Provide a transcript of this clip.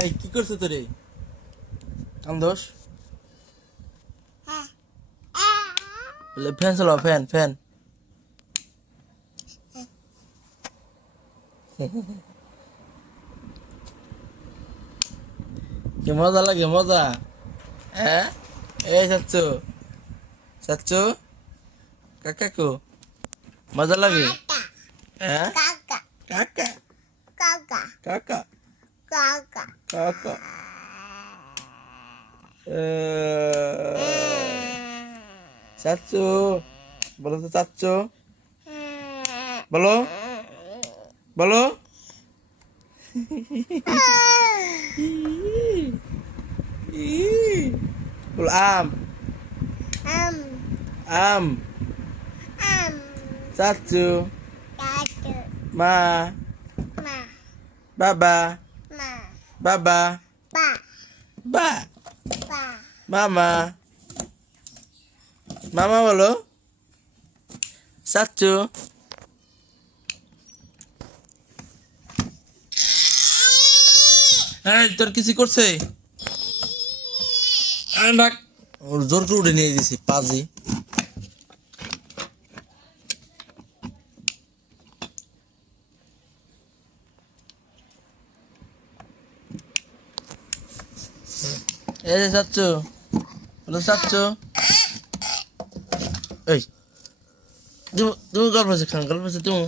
এই কি করছিস তোরে কাম দোষ বলে ফ্যান চালাও ফ্যান ফ্যান কি মজা লাগে মজা হ্যাঁ এই চাচ্চু চাচ্চু কাকাকু মজা লাগে হ্যাঁ কাকা কাকা কাকা চাচ্চু বলো তো চাচ্চু বলো বলো বলো আম আম চাচ্চু মা বাবা বাবা বা মামা মামা বলো চাচ্চু হ্যাঁ তোর কিছু করছে ডাক ওর জোর করে উঠে নিয়ে দিছি পাজি এই যে চাচ্চু বলো চাচ্চু এই তুমি গল্প আছে খান গল্প আছে তুমি